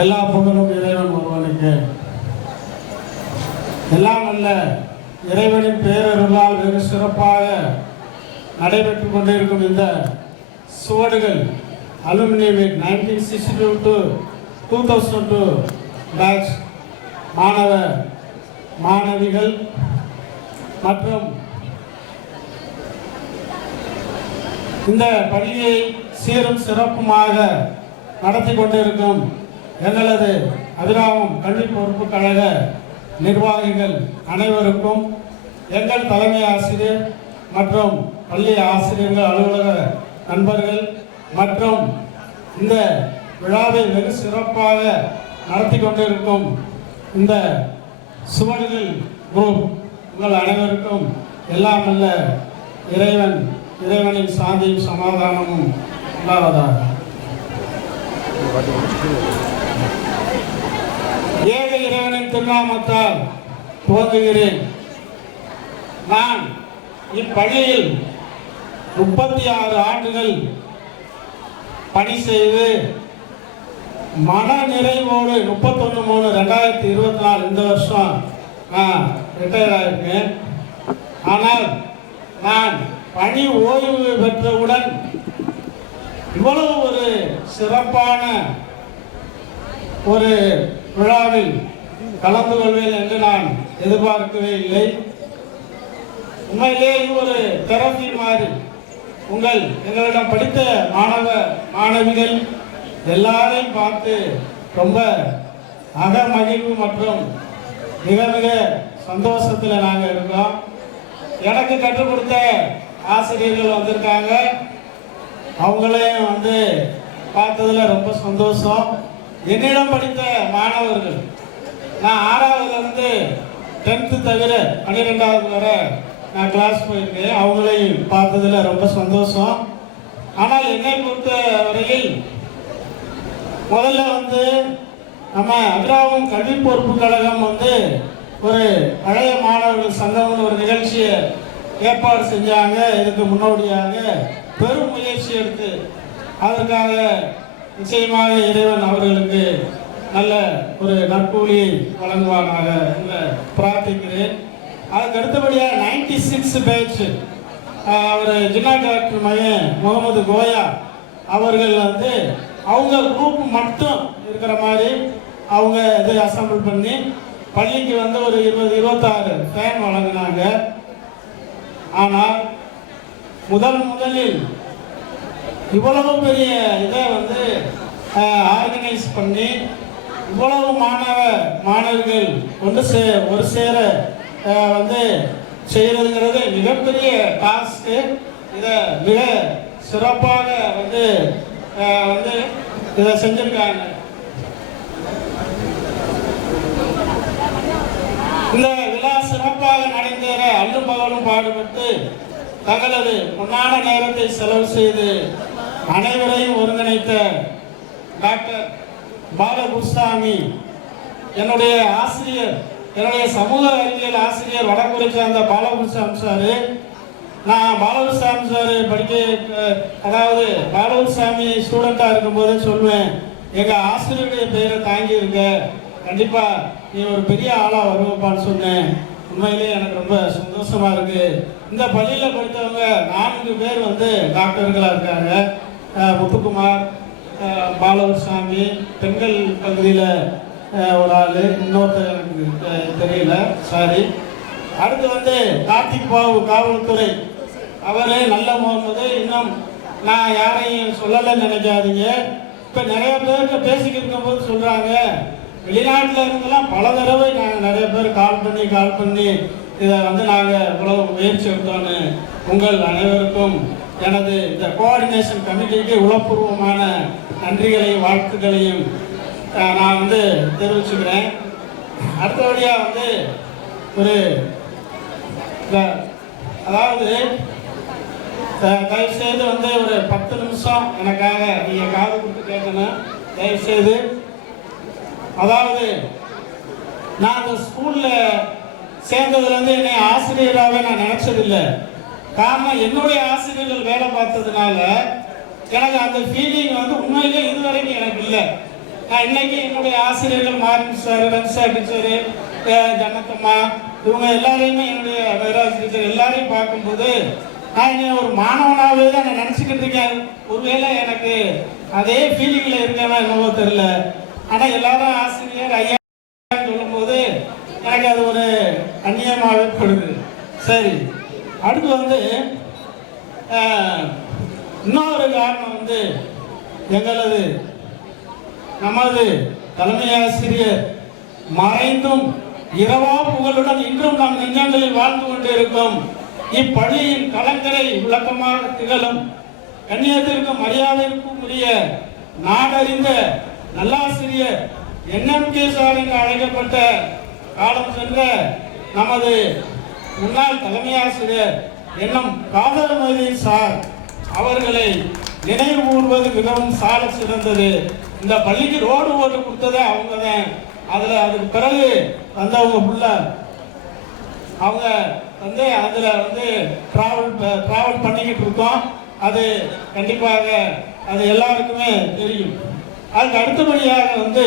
எல்லா புகழும் இறைவன் ஒருவனுக்கு. எல்லாம் அல்ல இறைவனின் பேரருளால் வெகு சிறப்பாக நடைபெற்று கொண்டிருக்கும் இந்த சுவடுகள் அலுமினி மீட் 1962 to 2002 பேட்ச் மாணவ மாணவிகள் மற்றும் இந்த பள்ளியை சீரும் சிறப்புமாக நடத்தி கொண்டிருக்கும் எங்களது அபிராமம் கல்வி பொறுப்பு கழக நிர்வாகிகள் அனைவருக்கும், எங்கள் தலைமை ஆசிரியர் மற்றும் பள்ளி ஆசிரியர்கள், அலுவலக நண்பர்கள் மற்றும் இந்த விழாவை வெகு சிறப்பாக நடத்தி கொண்டிருக்கும் இந்த சுவடுகள் குரூப் உங்கள் அனைவருக்கும் எல்லாம் அல்ல இறைவனின் சாந்தியும் சமாதானமும் உண்டாவதாக. ஏக இறைவனின் திருநாமத்தால் துவங்குகிறேன். நான் இப்பள்ளியில் 36 ஆண்டுகள் பணி செய்து மன நிறைவோடு 31/3/2024 இந்த வருஷம் நான் ரிட்டையர் ஆகிருக்கேன். ஆனால் நான் பணி ஓய்வு பெற்றவுடன் இவ்வளவு ஒரு சிறப்பான ஒரு விழாவில் கலந்து கொள்வேன் என்று நான் எதிர்பார்க்கவே இல்லை. உண்மையிலே இது ஒரு தெரபி மாதிரி. எங்களிடம் படித்த மாணவ மாணவிகள் எல்லாரையும் பார்த்து ரொம்ப அகமகிழ்வு மற்றும் மிக மிக சந்தோஷத்தில் நாங்கள் இருக்கோம். எனக்கு கற்றுக் கொடுத்த ஆசிரியர்கள் வந்திருக்காங்க, அவங்களையும் பார்த்ததில் ரொம்ப சந்தோஷம். என்னிடம் படித்த மாணவர்கள், நான் 6வதுலேருந்து 10th தவிர 12வது வரை நான் கிளாஸ் போயிருக்கேன், அவங்களையும் பார்த்ததில் ரொம்ப சந்தோஷம். ஆனால் என்னை பொறுத்த வரையில் முதல்ல நம்ம அபிராமம் கல்வி பொறுப்பு கழகம் ஒரு பழைய மாணவர்கள் சங்கம்னு ஒரு நிகழ்ச்சியை ஏற்பாடு செஞ்சாங்க. இதுக்கு முன்னோடியாக பெரும் முயற்சி எடுத்து அதற்காக நிச்சயமாக இறைவன் அவர்களுக்கு நல்ல ஒரு நற்கூலியை வழங்குவானாக என்று பிரார்த்திக்கிறேன். அதுக்கு அடுத்தபடியாக 96 பேட்ச் அவர் ஜின்னா டாக்டர் மையன் முகமது கோயா அவர்கள் அவங்க குரூப் மட்டும் இருக்கிற மாதிரி அவங்க இதை அசம்பிள் பண்ணி பள்ளிக்கு ஒரு 20-26 ஃபேன் வழங்கினாங்க. ஆனால் முதலில் இவ்வளவு பெரிய இதை ஆர்கனைஸ் பண்ணி இவ்வளவு மாணவர்கள் ஒரு சேர செய்யறதுங்கிறது மிகப்பெரிய டாஸ்க்கு. இதை மிக சிறப்பாக இதை செஞ்சிருக்காங்க. இந்த விழா சிறப்பாக நடந்தேற அல்லும் பகலும் பாடுபட்டு தங்களது பொன்னான நேரத்தை செலவு செய்து அனைவரையும் ஒருங்கிணைத்த டாக்டர் பாலகுருசாமி, என்னுடைய ஆசிரியர், என்னுடைய சமூக அறிவியல் ஆசிரியர் வடக்குறை சார்ந்த பாலகுருசாமி சார். நான் பாலகுருசாமி சார் பாலகுருசாமி ஸ்டூடெண்ட்டாக இருக்கும்போதே சொல்லுவேன், எங்கள் ஆசிரியருடைய பெயரை தாங்கியிருக்க, கண்டிப்பாக நீ ஒரு பெரிய ஆளாக வருவப்பான்னு சொன்னேன். உண்மையிலே எனக்கு ரொம்ப சந்தோஷமாக இருக்குது. இந்த பள்ளியில் படித்தவங்க 4 பேர் டாக்டர்களாக இருக்காங்க. முத்துக்குமார், பாலகுருசாமி, பெண்கள் பகுதியில் ஒரு ஆள், இன்னொருத்தர் எனக்கு தெரியல, சாரி. அடுத்து கார்த்திக் பாபு காவல்துறை, அவர் நல்ல முகமது. இன்னும் நான் யாரையும் சொல்லலைன்னு நினைக்காதீங்க. இப்போ நிறைய பேருக்கு பேசிக்கிட்டு இருக்கும்போது சொல்கிறாங்க, வெளிநாட்டில் இருந்தெல்லாம் பல தடவை நாங்கள் நிறைய பேர் கால் பண்ணி இதை நாங்கள் இவ்வளோ முயற்சி எடுத்தோன்னு உங்கள் அனைவருக்கும் எனது இந்த கோஆர்டினேஷன் கமிட்டிக்கு உளப்பூர்வமான நன்றிகளையும் வாழ்த்துக்களையும் நான் தெரிவிச்சுக்கிறேன். அடுத்தபடியாக அதாவது தயவுசெய்து ஒரு 10 நிமிஷம் எனக்காக நீங்கள் காது கொடுத்து கேட்கணும், தயவுசெய்து. அதாவது நான் அந்த ஸ்கூலில் சேர்ந்ததுலேருந்து என்னை ஆசிரியராகவே நான் நினச்சதில்லை. காரணம், என்னுடைய ஆசிரியர்கள் வேலை பார்த்ததுனால எனக்கு அந்த ஃபீலிங் உண்மையிலே இதுவரைக்கும் எனக்கு இல்லை. இன்னைக்கு என்னுடைய ஆசிரியர்கள் மாரின் சார், ரன்சா டீச்சரு, ஜன்னத்தம்மா, இவங்க எல்லாரையுமே என்னுடைய வைராஜ் டீச்சர் எல்லாரையும் பார்க்கும்போது நான் என்ன ஒரு மாணவனாகவே தான் நான் நினச்சிக்கிட்டு இருக்கேன். ஒருவேளை எனக்கு அதே ஃபீலிங்கில் இருக்கேன்னா என்னவோ தெரியல. ஆனால் எல்லாரும் ஆசிரியர் ஐயா சொல்லும்போது எனக்கு அது ஒரு அந்நியமாகவே படுது. சரி, அடுத்து வந்து இன்னொரு காரணம் வந்து நமது தலைமை ஆசிரியர் மறைந்தும் இரவா புகழுடன் இன்றும் நம் நெஞ்சங்களில் வாழ்ந்து கொண்டிருக்கும் இப்பள்ளியின் கலங்கரை விளக்கமாக திகழும் கண்ணியத்திற்கும் மரியாதைக்கும் உரிய நாடறிந்த நல்லாசிரியர் NMK சார் என்று அழைக்கப்பட்ட காலம் சென்ற நமது முன்னாள் தலைமை ஆசிரியர் என்னும் காதர் மொய்தீன் சார் அவர்களை நினைவு கூறுவது மிகவும் சால சிறந்தது. இந்த பள்ளிக்கு ரோடு ஓட்டு கொடுத்ததே அவங்க தான். அதுக்கு பிறகு வந்தவங்க ஃபுல்லா அவங்க வந்து அதில் வந்து ட்ராவல் பண்ணிக்கிட்டு இருக்கோம். அது கண்டிப்பாக அது எல்லாருக்குமே தெரியும். அதுக்கு அடுத்தபடியாக வந்து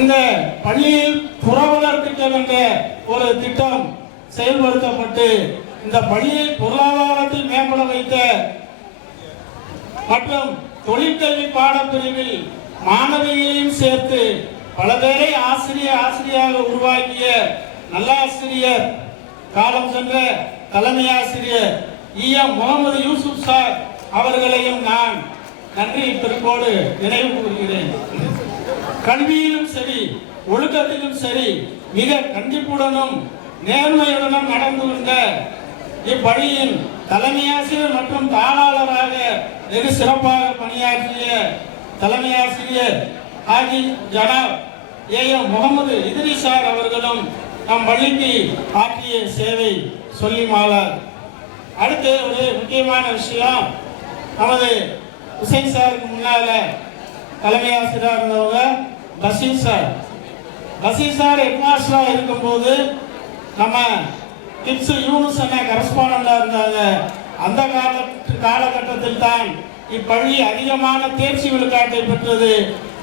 இந்த பள்ளியில் புறவலர் திட்டம் என்ற ஒரு திட்டம் செயல்படுத்தப்பட்டு இந்த பள்ளியை பொருளாதாரத்தில் மேம்பட வைத்த மற்றும் தொழிற்கல்வி பாடப்பிரிவில் மாணவிகளையும் சேர்த்து பல பேரை ஆசிரியாக உருவாக்கிய நல்லாசிரியர் காலம் சென்ற தலைமை ஆசிரியர் EM முகமது யூசுப் சார் அவர்களையும் நான் நன்றி பெருக்கோடு நினைவு கூறுகிறேன். கல்வியிலும் சரி, ஒழுக்கத்திலும் சரி, மிக கண்டிப்புடனும் நேர்மையுடனும் நடந்து கொண்ட இப்பள்ளியின் தலைமை ஆசிரியர் மற்றும் தாளாளராக வெகு சிறப்பாக பணியாற்றிய தலைமை ஆசிரியர் ஹாஜி ஜனாப் AM முகமது இத்ரிஸ் சார் அவர்களும் நம் பள்ளிக்கு ஆற்றிய சேவை சொல்லி மாளார். அடுத்து ஒரு முக்கியமான விஷயம், நமது ஹுசைன் சாருக்கு முன்னால தலைமை ஆசிரியராக இருந்தவங்க பஷீர் சார் ஹெட்மாஸ்டராக இருக்கும்போது நம்ம கிப்ஸ் யூனுஸ் அண்ணா கரஸ்பாண்டண்டாக இருந்தாங்க. அந்த காலகட்டத்தில் தான் இப்பள்ளி அதிகமான தேர்ச்சி விழுக்காட்டை பெற்றது.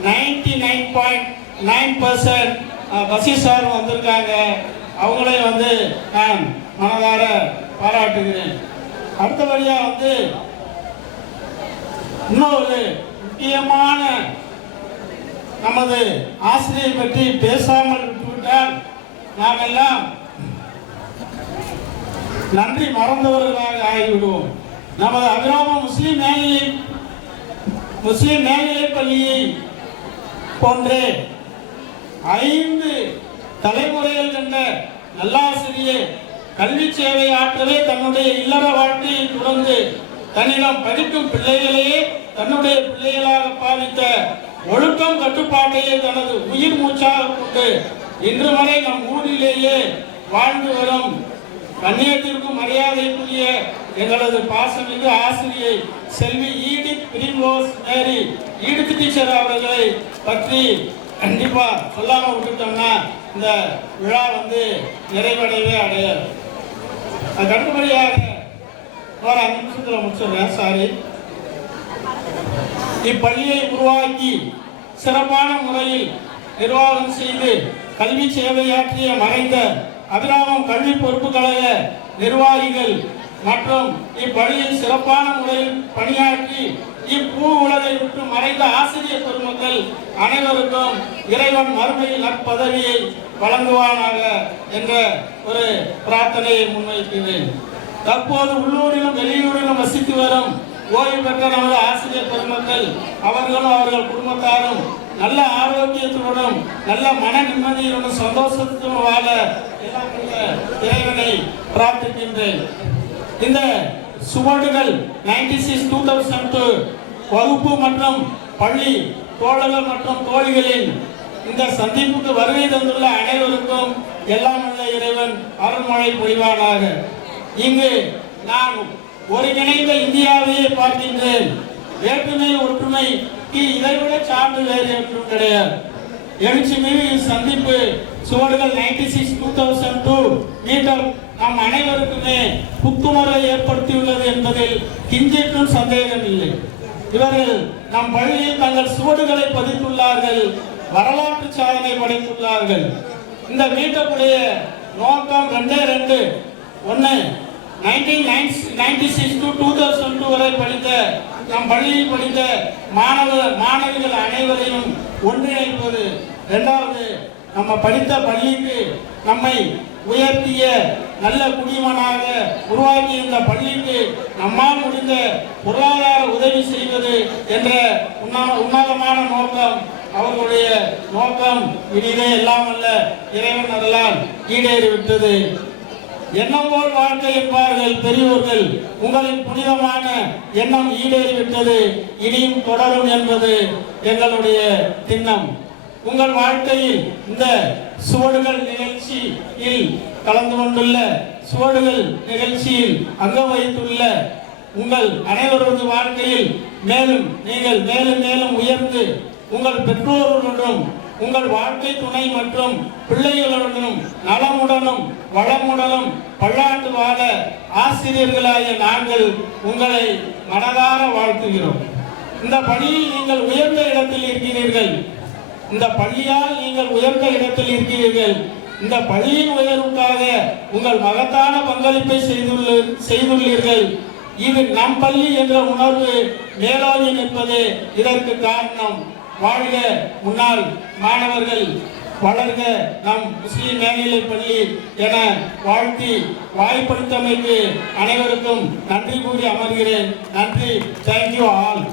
99.9% பஷீர் சார் வந்திருக்காங்க. அவங்களே வந்து நான் மனதார பாராட்டுகிறேன். அடுத்தபடியாக வந்து இன்னொரு முக்கியமான நமது ஆசிரியரை பற்றி பேசாமல் விட்டுவிட்டால் நாம் எல்லாம் நன்றி மறந்தவர்களாக ஆகிவிடுவோம். நமது அபிராம முஸ்லிம் மேல்நிலை பள்ளியை போன்றே 5 தலைமுறைகள் கண்ட நல்லாசிரியர் கல்வி சேவை ஆற்றவே தன்னுடைய இல்லற வாழ்க்கையை துறந்து தன்னிடம் படிக்கும் பிள்ளைகளையே தன்னுடைய பிள்ளைகளாக பாவித்த ஒழுக்கம் கட்டுப்பாட்டையே தனது உயிர் மூச்சாக கொண்டு இன்று வரை நம் ஊரிலேயே வாழ்ந்து வரும் கண்ணியத்திற்கும் மரியாதைக்குரிய எங்களது பாசமிகு ஆசிரியை செல்வி ஈடித் பிரிம்ரோஸ் மேரி ஈடித் டீச்சர் அவர்களை பற்றி கண்டிப்பா சொல்லாம விட்டுட்டோம்னா இந்த விழா வந்து நிறைவடையவே அடையாது. அது அடுத்தபடியாக ஒரு 5 நிமிஷத்துல முடிச்சிடுறேன். சாரி. இப்பள்ளியை உருவாக்கி சிறப்பான முறையில் நிர்வாகம் செய்து கல்வி சேவையாற்றிய மறைந்த அபிராமம் கல்வி பொறுப்பு கழக நிர்வாகிகள் மற்றும் இப்பள்ளியில் சிறப்பான முறையில் பணியாற்றி இப்பூ உலகை விட்டு மறைந்த ஆசிரியர் பெருமக்கள் அனைவருக்கும் இறைவன் மறுமையில் நற்பதவியை வழங்குவானாக என்ற ஒரு பிரார்த்தனையை முன்வைக்கிறேன். தற்போது உள்ளூரிலும் வெளியூரிலும் வசித்து வரும் ஓய்வு பெற்ற நமது ஆசிரியர் பெருமக்கள் அவர்களும் அவர்கள் குடும்பத்தாரும் நல்ல ஆரோக்கியத்துடன் நல்ல மன நிம்மதியுடன் சந்தோஷத்துடன் வாழ இறைவனை பிரார்த்திக்கின்றேன். இந்த சுவடுகள் 96-2002 வகுப்பு மற்றும் பள்ளி தோழர்கள் மற்றும் தோழிகளின் இந்த சந்திப்புக்கு வருகை தந்துள்ள அனைவருக்கும் எல்லாம் உள்ள இறைவன் அருள்மழை பொழிவானாக. இங்கு நான் ஒருங்கிணைந்த இந்தியாவையே பார்க்கின்றேன். வேற்றுமை ஒற்றுமைக்கு இதைவிட சான்று வேறு என்றும் கிடையாது. எழுச்சிமிகு சந்திப்பு சுவடுகள் 96-2002 மீட்டர் நம் அனைவருக்குமே புத்துணர்வை ஏற்படுத்தியுள்ளது என்பதில் கிஞ்சிற்றும் சந்தேகம் இல்லை. இவர்கள் நம் பள்ளியில் தங்கள் சுவடுகளை பதித்துள்ளார்கள், வரலாற்று சாதனை படைத்துள்ளார்கள். இந்த மீட்டப்புடைய நோக்கம் 2 1 1996 to 2002 வரை படித்த நம் பள்ளியில் படித்த மாணவிகள் அனைவரையும் ஒன்றிணைப்பது. இரண்டாவது, நம்ம படித்த பள்ளிக்கு நம்மை உயர்த்திய நல்ல குடிமகனாக உருவாக்கிய இந்த பள்ளிக்கு நம்மால் முடிந்த பொருளாதார உதவி செய்வது என்ற உன்னதமான நோக்கம் அவர்களுடைய நோக்கம் இனிதே எல்லாம் அல்ல இறைவன் அருளால் ஈடேறிவிட்டது. எண்ணம் போல் வாழ்க்கை என்பார்கள் பெரியோர்கள். உங்களின் புனிதமான எண்ணம் ஈடேறிவிட்டது, இனியும் தொடரும் என்பது எங்களுடைய திண்ணம். உங்கள் வாழ்க்கையில் இந்த சுவடுகள் நிகழ்ச்சியில் கலந்து கொண்டுள்ள சுவடுகள் நிகழ்ச்சியில் அங்கம் வகித்துள்ள உங்கள் அனைவரது வாழ்க்கையில் நீங்கள் மேலும் மேலும் உயர்ந்து உங்கள் பெற்றோருடனும் உங்கள் வாழ்க்கை துணை மற்றும் பிள்ளைகளுடனும் நலமுடனும் வளமுடனும் பல்லாண்டு வாழ ஆசிரியர்களாகிய நாங்கள் உங்களை மனதார வாழ்த்துகிறோம். இந்த பணியில் நீங்கள் உயர்ந்த இடத்தில் இருக்கிறீர்கள். இந்த பள்ளியால் நீங்கள் உயர்ந்த இடத்தில் இருக்கிறீர்கள். இந்த பள்ளியின் உயர்வுக்காக உங்கள் மகத்தான பங்களிப்பை செய்துள்ளீர்கள். இது நம் பள்ளி என்ற உணர்வு மேலோங்கி நிற்பது இதற்கு காரணம். வாழ்க முன்னாள் மாணவர்கள், வளர்க நம் முஸ்லிம் மேல்நிலை பள்ளி என வாழ்த்தி வாய்ப்படுத்தமைக்கு அனைவருக்கும் நன்றி கூறி அமர்கிறேன். நன்றி. Thank you all.